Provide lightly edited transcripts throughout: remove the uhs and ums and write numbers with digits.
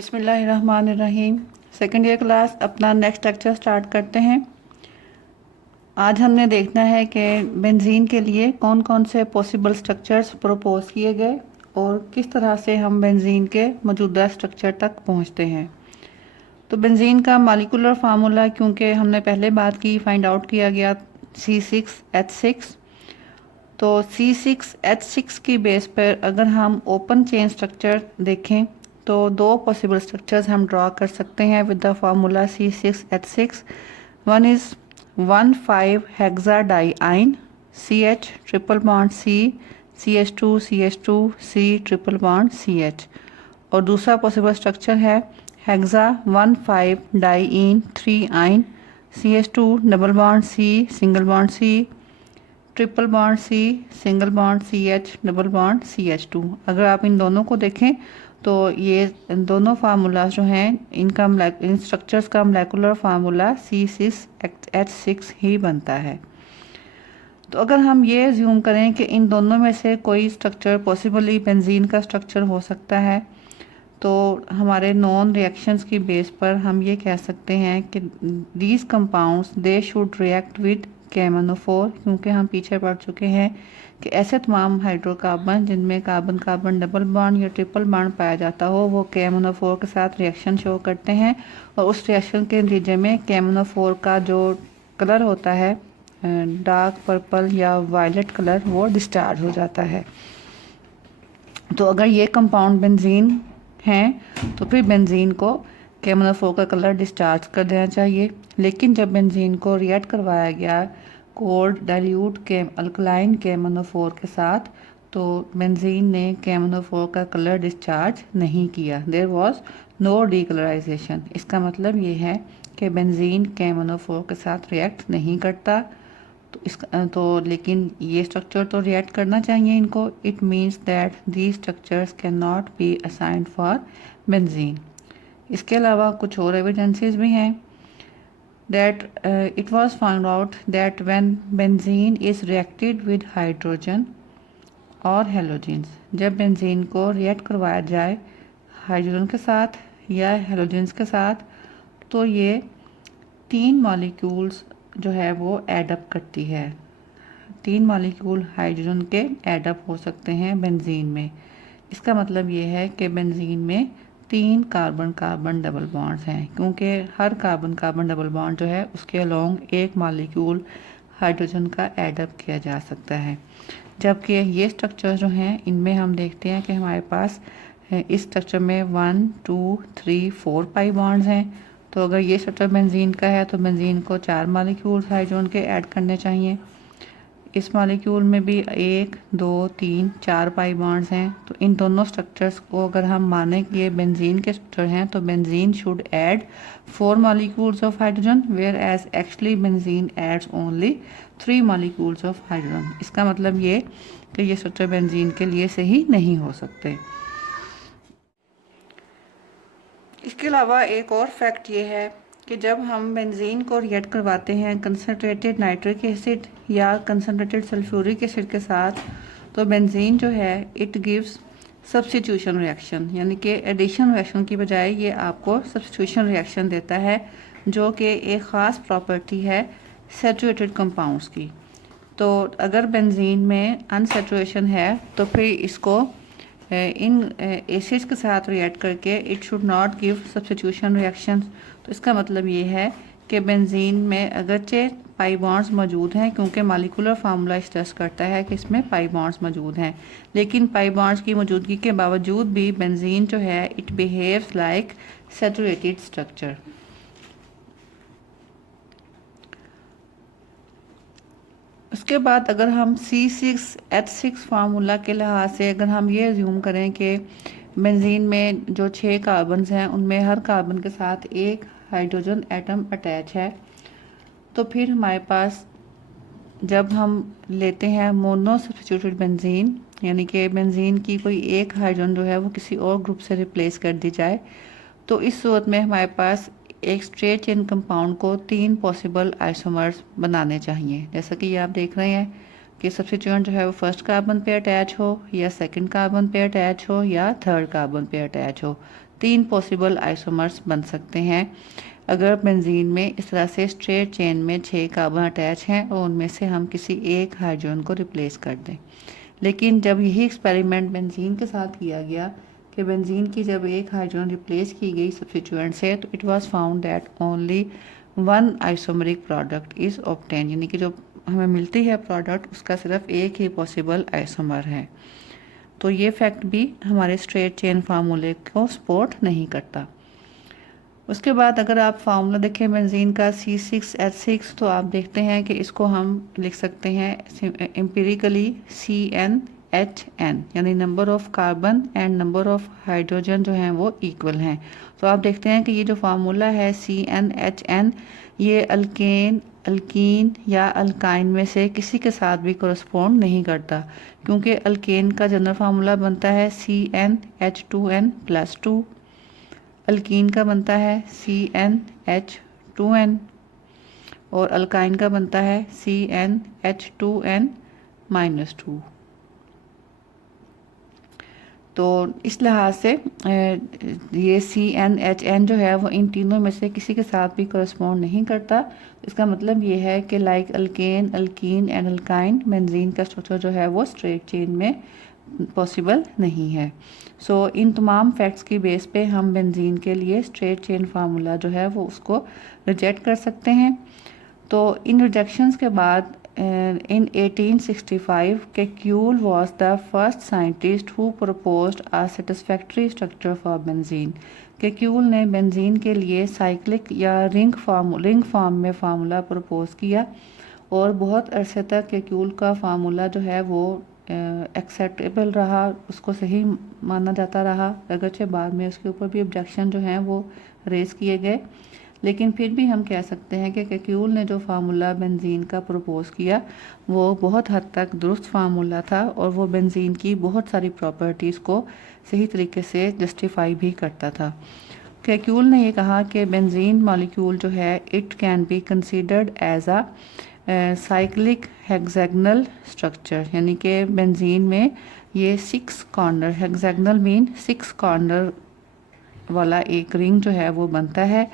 बिस्मिल्लाहिर्रहमानिर्रहीम। Second year class अपना next lecture start करते हैं। आज हमने देखना है कि बेंजीन के लिए कौन कौन से पॉसिबल स्ट्रक्चर्स प्रपोज किए गए और किस तरह से हम बेंजीन के मौजूदा स्ट्रक्चर तक पहुंचते हैं। तो बेंजीन का मॉलिक्यूलर फार्मूला, क्योंकि हमने पहले बात की, फाइंड आउट किया गया C6H6। तो C6H6 की बेस पर अगर हम ओपन चेन स्ट्रक्चर देखें तो दो पॉसिबल स्ट्रक्चर्स हम ड्रॉ कर सकते हैं with the formula C6H6। One is 1,5 हेक्साडाइआइन CH triple bond C CH2 CH2 C triple bond CH, और दूसरा पॉसिबल स्ट्रक्चर है हेक्सा 1,5 डाइईन 3 आइन CH2 double bond C single bond C triple bond C single bond CH double bond CH2। अगर आप इन दोनों को देखें तो ये दोनों फार्मूलाज जो हैं इनका इन स्ट्रक्चर्स का मोलेकुलर फार्मूला C6H6 ही बनता है। तो अगर हम ये अज्यूम करें कि इन दोनों में से कोई स्ट्रक्चर पॉसिबली बेंजीन का स्ट्रक्चर हो सकता है, तो हमारे नॉन रिएक्शंस की बेस पर हम ये कह सकते हैं कि these compounds they should react with KMnO4, क्योंकि हम पीछे पढ़ चुके हैं कि ऐसे तमाम हाइड्रोकार्बन जिनमें कार्बन कार्बन डबल बॉन्ड या ट्रिपल बॉन्ड पाया जाता हो वो KMnO4 के साथ रिएक्शन शो करते हैं, और उस रिएक्शन के नतीजे में KMnO4 का जो कलर होता है डार्क पर्पल या वायलेट कलर, वो डिस्चार्ज हो जाता है। तो अगर ये कंपाउंड बेंजीन हैं तो फिर बेंजीन को KMnO4 का कलर डिस्चार्ज कर देना चाहिए। लेकिन जब बेंजीन को रिएक्ट करवाया गया कोल्ड डाइल्यूट के अल्कलाइन KMnO4 के साथ, तो बेंजीन ने KMnO4 का कलर डिस्चार्ज नहीं किया। There was no decolourisation. इसका मतलब ये है कि बेंजीन KMnO4 के साथ रिएक्ट नहीं करता। लेकिन ये स्ट्रक्चर तो रिएक्ट करना चाहिए इनको। It means that these structures can not be assigned for benzene. इसके अलावा कुछ और एविडेंसेस भी हैं that it was found out that when benzene is reacted with hydrogen और हेलोजेंस, जब बेंजीन को रिएक्ट करवाया जाए हाइड्रोजन के साथ या हेलोजेंस के साथ, तो ये 3 मॉलिक्यूल्स जो है वो एडअप करती है। 3 मॉलिक्यूल हाइड्रोजन के एडअप हो सकते हैं बेंजीन में। इसका मतलब ये है कि बेंजीन में 3 कार्बन कार्बन डबल बॉन्ड्स हैं, क्योंकि हर कार्बन कार्बन डबल बॉन्ड जो है उसके अलोंग एक मॉलिक्यूल हाइड्रोजन का एडअप किया जा सकता है। जबकि ये स्ट्रक्चर जो हैं इनमें हम देखते हैं कि हमारे पास इस स्ट्रक्चर में 1 2 3 4 पाई बॉन्ड्स हैं। तो अगर ये स्ट्रक्चर बेंजीन का है तो बेंजीन को 4 मॉलिक्यूल्स हाइड्रोजन के ऐड करने चाहिए। इस मॉलिक्यूल में भी 1 2 3 4 पाई बॉन्ड्स हैं। तो इन दोनों स्ट्रक्चर्स को अगर हम माने कि ये बेंजीन के स्ट्रक्चर हैं, तो benzene should add 4 molecules of hydrogen, whereas actually benzene adds only 3 molecules of hydrogen. इसका मतलब ये कि ये स्ट्रक्चर बेंजीन के लिए सही नहीं हो सकते। इसके अलावा एक और फैक्ट ये है कि जब हम बेंजीन को रिएक्ट करवाते हैं कंसनट्रेटेड नाइट्रिक एसिड या कंसनट्रेटेड सल्फ्यूरिक एसिड के साथ, तो बेंजीन जो है इट गिव्स सब्स्टिट्यूशन रिएक्शन, यानी कि एडिशन रिएक्शन की बजाय ये आपको सब्स्टिट्यूशन रिएक्शन देता है, जो कि एक ख़ास प्रॉपर्टी है सैचुरेटेड कंपाउंड्स की। तो अगर बेंजीन में अनसैचुरेशन है तो फिर इसको इन एसिड्स के साथ रिएक्ट करके it should not give substitution reaction. तो इसका मतलब ये है कि बेंजीन में अगरचे पाई बॉन्ड्स मौजूद हैं, क्योंकि मॉलिक्यूलर फार्मूला स्ट्रेस करता है कि इसमें पाई बॉन्ड्स मौजूद हैं, लेकिन पाई बॉन्ड्स की मौजूदगी के बावजूद भी बेंजीन जो है it behaves like saturated structure. उसके बाद अगर हम C6H6 फार्मूला के लिहाज से अगर हम ये अज्यूम करें कि बेंजीन में जो 6 कार्बन्स हैं उनमें हर कार्बन के साथ एक हाइड्रोजन एटम अटैच है, तो फिर हमारे पास जब हम लेते हैं मोनो सब्स्टिट्यूटेड बेंजीन, यानी कि बेंजीन की कोई एक हाइड्रोजन जो है वो किसी और ग्रुप से रिप्लेस कर दी जाए, तो इस सूरत में हमारे पास एक स्ट्रेट चेन कंपाउंड को 3 पॉसिबल आइसोमर्स बनाने चाहिए। जैसा कि ये आप देख रहे हैं कि सब्स्टिट्यूएंट जो है वो फर्स्ट कार्बन पे अटैच हो या सेकंड कार्बन पे अटैच हो या थर्ड कार्बन पे अटैच हो। 3 पॉसिबल आइसोमर्स बन सकते हैं अगर बेंजीन में इस तरह से स्ट्रेट चेन में 6 कार्बन अटैच हैं और उनमें से हम किसी एक हाइड्रोजन को रिप्लेस कर दें। लेकिन जब यही एक्सपेरिमेंट बेंजीन के साथ किया गया कि बेंजीन की जब एक हाइड्रोजन रिप्लेस की गई सब्स्टिट्यूएंट से, तो it was found that only 1 isomeric product is obtain, यानी कि जो हमें मिलती है प्रोडक्ट उसका सिर्फ एक ही पॉसिबल आइसोमर है। तो ये फैक्ट भी हमारे स्ट्रेट चेन फार्मूले को सपोर्ट नहीं करता। उसके बाद अगर आप फार्मूला देखें बेंजीन का C6H6, तो आप देखते हैं कि इसको हम लिख सकते हैं एम्पिरिकली CnHn, यानी number of carbon and number of hydrogen जो हैं वो इक्वल हैं। तो आप देखते हैं कि ये जो फार्मूला है CnHn, ये अल्केन, अल्कीन या अल्काइन में से किसी के साथ भी कोरस्पॉन्ड नहीं करता, क्योंकि अल्केन का जनरल फार्मूला बनता है CnH2n+2, अल्कीन का बनता है CnH2n और अल्काइन का बनता है CnH2n-2। तो इस लिहाज से ये CnHn जो है वो इन तीनों में से किसी के साथ भी कोरस्पॉन्ड नहीं करता। इसका मतलब ये है कि like alkane, alkyne and alkyne, benzene का स्ट्रक्चर जो है वो स्ट्रेट चेन में पॉसिबल नहीं है। सो इन तमाम फैक्ट्स की बेस पे हम बेंजीन के लिए स्ट्रेट चेन फार्मूला जो है वो उसको रिजेक्ट कर सकते हैं। तो इन रिजेक्शंस के बाद in 1865 Kekulé was the first scientist who proposed a satisfactory structure for benzene। केक्यूल ने बेंजीन के लिए साइक्लिक या रिंग फॉर्म में फार्मूला प्रपोज किया और बहुत अरसे तक केक्यूल का फार्मूला जो है वो एक्सेप्टेबल रहा, उसको सही माना जाता रहा, अगरचे बाद में उसके ऊपर भी ऑब्जेक्शन जो हैं वो रेज किए गए। लेकिन फिर भी हम कह सकते हैं कि केक्यूल ने जो फार्मूला बेंजीन का प्रपोज किया वो बहुत हद तक दुरुस्त फार्मूला था और वो बेंजीन की बहुत सारी प्रॉपर्टीज़ को सही तरीके से जस्टिफाई भी करता था। केक्यूल ने ये कहा कि बेंजीन मॉलिक्यूल जो है it can be considered as a cyclic hexagonal structure, यानी कि बेंजीन में ये 6 कॉर्नर, हेक्सागोनल मीन 6 कॉर्नर वाला एक रिंग जो है वो बनता है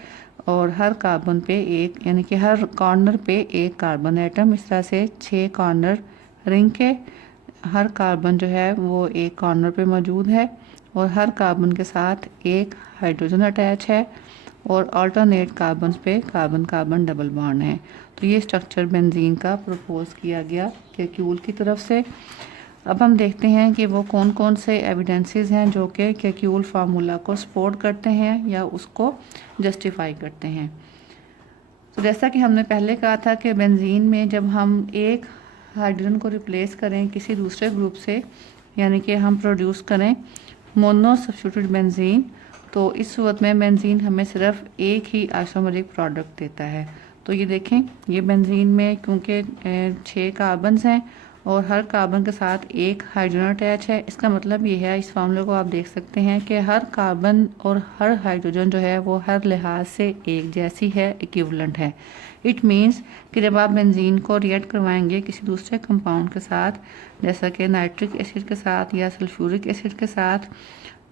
और हर कार्बन पे एक, यानी कि हर कॉर्नर पे एक कार्बन एटम, इस तरह से 6 कॉर्नर रिंग के हर कार्बन जो है वो एक कॉर्नर पे मौजूद है और हर कार्बन के साथ एक हाइड्रोजन अटैच है और अल्टरनेट कार्बन पे कार्बन कार्बन डबल बॉन्ड है। तो ये स्ट्रक्चर बेंजीन का प्रपोज किया गया केक्यूल की तरफ से। अब हम देखते हैं कि वो कौन कौन से एविडेंसेस हैं जो कि केक्यूल फार्मूला को सपोर्ट करते हैं या उसको जस्टिफाई करते हैं। तो जैसा कि हमने पहले कहा था कि बेंजीन में जब हम एक हाइड्रोजन को रिप्लेस करें किसी दूसरे ग्रुप से, यानी कि हम प्रोड्यूस करें मोनो सब्स्टिट्यूटेड बेंजीन, तो इस सूरत में बेंजीन हमें सिर्फ एक ही आइसोमरिक प्रोडक्ट देता है। तो ये देखें, ये बेंजीन में क्योंकि 6 कार्बन्स हैं और हर कार्बन के साथ एक हाइड्रोजन अटैच है, इसका मतलब ये है, इस फार्मूले को आप देख सकते हैं कि हर कार्बन और हर हाइड्रोजन जो है वो हर लिहाज से एक जैसी है, इक्विवेलेंट है। इट मीन्स कि जब आप बेंजीन को रिएक्ट करवाएंगे किसी दूसरे कंपाउंड के साथ, जैसा कि नाइट्रिक एसिड के साथ या सल्फ्यूरिक एसिड के साथ,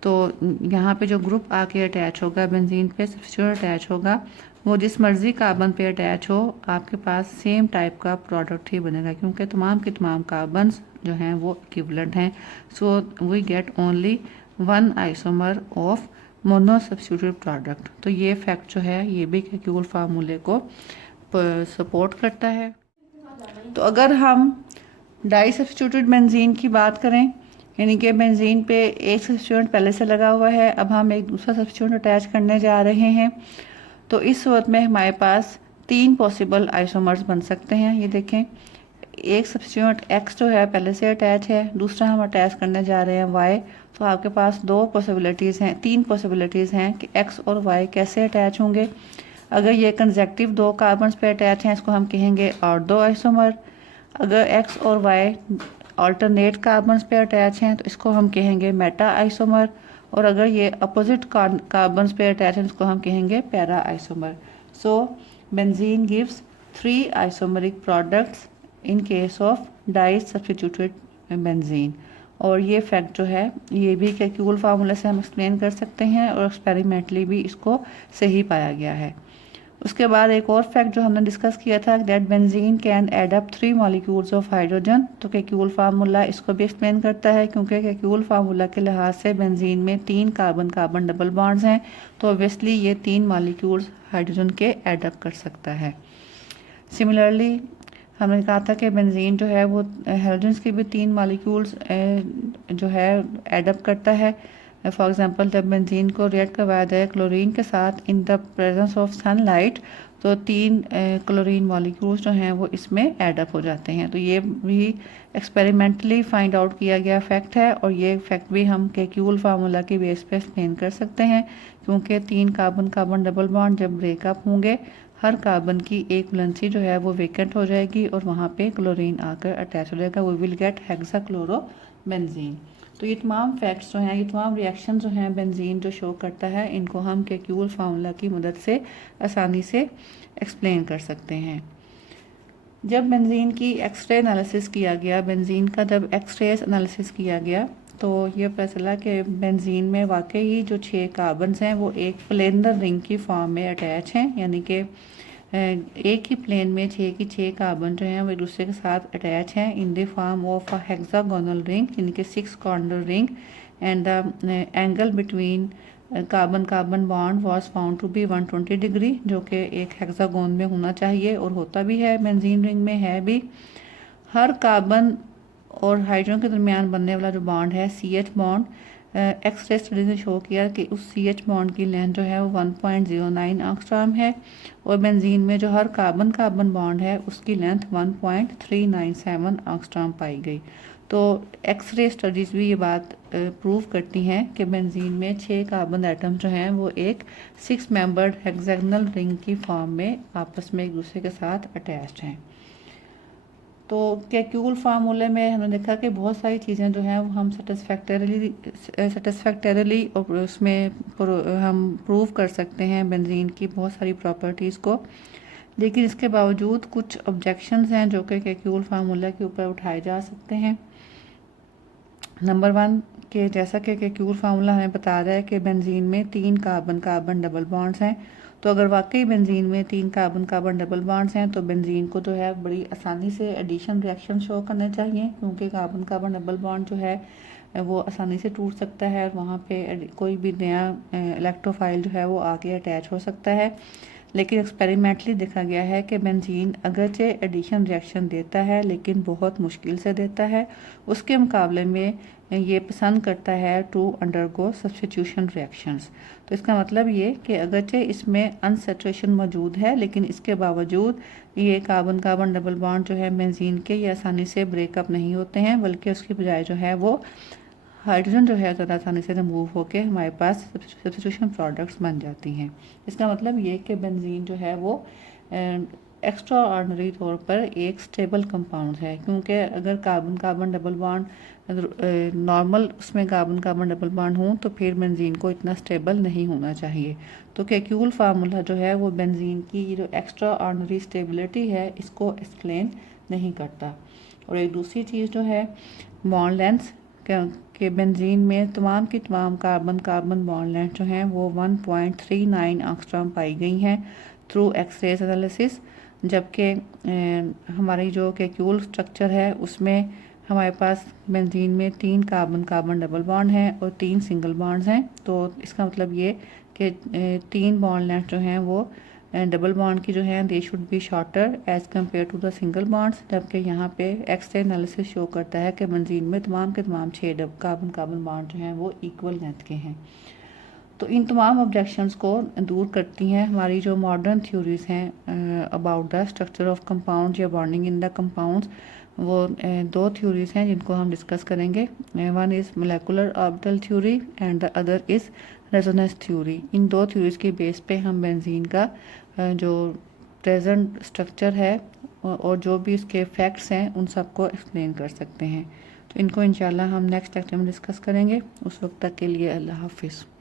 तो यहाँ पे जो ग्रुप आके अटैच होगा बेंजीन पे, सब्स्टिट्यूट अटैच होगा, वो जिस मर्जी कार्बन पे अटैच हो आपके पास सेम टाइप का प्रोडक्ट ही बनेगा, क्योंकि तमाम के तमाम कार्बन्स जो हैं वो इक्विवेलेंट हैं। So we get only 1 isomer of mono substituted product. तो ये फैक्ट जो है ये भी केक्यूल फार्मूले को सपोर्ट करता है। तो अगर हम डाई सब्स्टिट्यूटेड बेंजीन की बात करें, यानी कि बेंजीन पे एक सब्स्टिट्यूएंट पहले से लगा हुआ है, अब हम एक दूसरा सब्स्टिट्यूएंट अटैच करने जा रहे हैं, तो इस सूरत में हमारे पास 3 पॉसिबल आइसोमर्स बन सकते हैं। ये देखें, एक सब्स्टिट्यूएंट X जो है पहले से अटैच है, दूसरा हम अटैच करने जा रहे हैं Y, तो आपके पास 2 पॉसिबिलिटीज़ हैं, 3 पॉसिबिलिटीज़ हैं कि X और Y कैसे अटैच होंगे। अगर ये कंसेक्टिव 2 कार्बन्स पे अटैच हैं, इसको हम कहेंगे ऑर्थो आइसोमर। अगर X और Y अल्टरनेट कार्बन्स पे अटैच हैं तो इसको हम कहेंगे मेटा आइसोमर, और अगर ये अपोजिट कार्बन्स पे अटैच हैं इसको हम कहेंगे para isomer. So benzene gives 3 isomeric products in case of di substituted benzene. और ये फैक्ट जो है ये भी केक्यूल फार्मूला से हम एक्सप्लेन कर सकते हैं और एक्सपेरिमेंटली भी इसको सही पाया गया है। उसके बाद एक और फैक्ट जो हमने डिस्कस किया था that benzene can add up 3 molecules of hydrogen. तो केक्यूल फार्मूला इसको भी एक्सप्लेन करता है, क्योंकि केक्यूल फार्मूला के लिहाज से बेंजीन में 3 कार्बन कार्बन डबल बॉन्ड्स हैं, तो ऑब्वियसली ये 3 मॉलिक्यूल्स हाइड्रोजन के एड अप कर सकता है। सिमिलरली हमने कहा था कि बेंजीन जो है वो हाइड्रोजन के भी 3 मॉलिक्यूल्स जो है एड अप करता है। फॉर एग्जांपल जब बेंजीन को रिएक्ट करवाया जाए क्लोरीन के साथ in the presence of sunlight, तो 3 क्लोरीन मॉलिक्यूल्स जो हैं वो इसमें एड अप हो जाते हैं। तो ये भी एक्सपेरिमेंटली फाइंड आउट किया गया फैक्ट है, और ये फैक्ट भी हम केक्यूल फार्मूला की बेस पे एक्सप्लेन कर सकते हैं, क्योंकि 3 कार्बन कार्बन डबल बॉन्ड जब ब्रेकअप होंगे हर कार्बन की एक वैलेंसी जो है वो वेकेंट हो जाएगी और वहाँ पे क्लोरीन आकर अटैच हो जाएगा, वी विल गेट हेक्साक्लोरोबेंजीन। तो ये तमाम फैक्ट्स जो हैं, ये तमाम रिएक्शन जो हैं बेंजीन जो शो करता है, इनको हम केक्यूल फार्मूला की मदद से आसानी से एक्सप्लेन कर सकते हैं। जब बेंजीन की एक्सरे एनालिसिस किया गया, बेंजीन का जब एक्सरे एनालिसिस किया गया, तो ये पता चला कि बेंजीन में वाकई ही जो 6 कार्बन्स हैं वो एक प्लेनर रिंग की फॉर्म में अटैच हैं, यानी कि एक ही प्लेन में 6 की 6 कार्बन जो हैं वो एक दूसरे के साथ अटैच हैं in the form of a hexagonal ring, यानी कि 6 corner ring, and the angle between carbon carbon bond was found to be 120 degree, जो कि एक हेक्सागोन में होना चाहिए और होता भी है, बेंजीन रिंग में है भी। हर कार्बन और हाइड्रोजन के दरमियान बनने वाला जो बॉन्ड है CH बॉन्ड, एक्सरे स्टडी ने शो किया कि उस CH बॉन्ड की लेंथ जो है वो 1.09 एंगस्ट्रॉम है, और बेंजीन में जो हर कार्बन कार्बन बॉन्ड है उसकी लेंथ 1.397 एंगस्ट्रॉम पाई गई। तो एक्सरे स्टडीज़ भी ये बात प्रूव करती हैं कि बेंजीन में 6 कार्बन एटम जो हैं वो एक 6 मेंबर्ड हेक्सागोनल रिंग की फॉर्म में आपस में एक दूसरे के साथ अटैच्ड हैं। तो केक्यूल फार्मूले में हमने देखा कि बहुत सारी चीज़ें जो हैं वो हम सेटिस्फैक्टरली और उसमें हम प्रूव कर सकते हैं बेंजीन की बहुत सारी प्रॉपर्टीज़ को, लेकिन इसके बावजूद कुछ ऑब्जेक्शंस हैं जो कि केक्यूल फार्मूला के ऊपर उठाए जा सकते हैं। नंबर 1 कि जैसा कि केक्यूल फार्मूला हमें बता रहा है कि बेंजीन में 3 कार्बन कार्बन डबल बॉन्ड्स हैं, तो अगर वाकई बेंजीन में 3 कार्बन कार्बन डबल बॉन्ड्स हैं तो बेंजीन को जो है बड़ी आसानी से एडिशन रिएक्शन शो करने चाहिए, क्योंकि कार्बन कार्बन डबल बॉन्ड जो है वो आसानी से टूट सकता है और वहाँ पे कोई भी नया इलेक्ट्रोफाइल जो है वो आके अटैच हो सकता है। लेकिन एक्सपेरिमेंटली देखा गया है कि बेंजीन अगरचे एडिशन रिएक्शन देता है लेकिन बहुत मुश्किल से देता है, उसके मुकाबले में ये पसंद करता है टू अंडरगो सब्स्टिट्यूशन रिएक्शंस। तो इसका मतलब ये कि अगरचे इसमें अनसैचुरेशन मौजूद है, लेकिन इसके बावजूद ये कार्बन कार्बन डबल बॉन्ड जो है बेंजीन के ये आसानी से ब्रेकअप नहीं होते हैं, बल्कि उसकी बजाय जो है वो हाइड्रोजन जो है ज़्यादा आसानी से रिमूव होकर हमारे पास सब्स्टिट्यूशन प्रोडक्ट्स बन जाती हैं। इसका मतलब ये कि बेंजीन जो है वो एक्स्ट्रा ऑर्डिनरी तौर पर एक स्टेबल कंपाउंड है, क्योंकि अगर carbon carbon double bond normal उसमें कार्बन कार्बन डबल बॉन्ड हों तो फिर बेंजीन को इतना स्टेबल नहीं होना चाहिए। तो केक्यूल फार्मूला जो है वो बेंजीन की जो एक्स्ट्रा ऑर्डिनरी स्टेबिलिटी है इसको एक्सप्लेन नहीं करता। और एक दूसरी चीज़ जो है बॉन्ड लेंथ के बेंजीन में तमाम की तमाम कार्बन कार्बन बॉन्ड लेंथ जो हैं वो 1.39 एंगस्ट्रॉम पाई गई हैं थ्रू एक्सरेज एनालिसिस, जबकि हमारी जो केक्यूल स्ट्रक्चर है उसमें हमारे पास बेंजीन में 3 कार्बन कार्बन डबल बॉन्ड हैं और 3 सिंगल बॉन्ड्स हैं। तो इसका मतलब ये कि 3 बॉन्ड लेंथ जो हैं वो डबल बॉन्ड की जो है they should be shorter as compare to the single bonds, जबकि यहाँ पे एक्सरे एनालिसिस शो करता है कि बेंजीन में तमाम के तमाम 6 कार्बन कार्बन बॉन्ड जो हैं वो इक्वल लेंथ के हैं। तो इन तमाम ऑब्जेक्शंस को दूर करती हैं हमारी जो मॉडर्न थ्योरीज़ हैं about the structure of compounds या बॉन्डिंग इन द कंपाउंड्स। वो 2 थ्योरीज़ हैं जिनको हम डिस्कस करेंगे। One is molecular orbital theory and the other is resonance theory. In 2 theories के बेस पे हम बेंजीन का जो प्रेजेंट स्ट्रक्चर है और जो भी इसके फैक्ट्स हैं उन सबको एक्सप्लेन कर सकते हैं। तो इनको इंशाल्लाह हम नेक्स्ट लेक्चर में डिस्कस करेंगे। उस वक्त तक के लिए अल्लाह हाफिज़।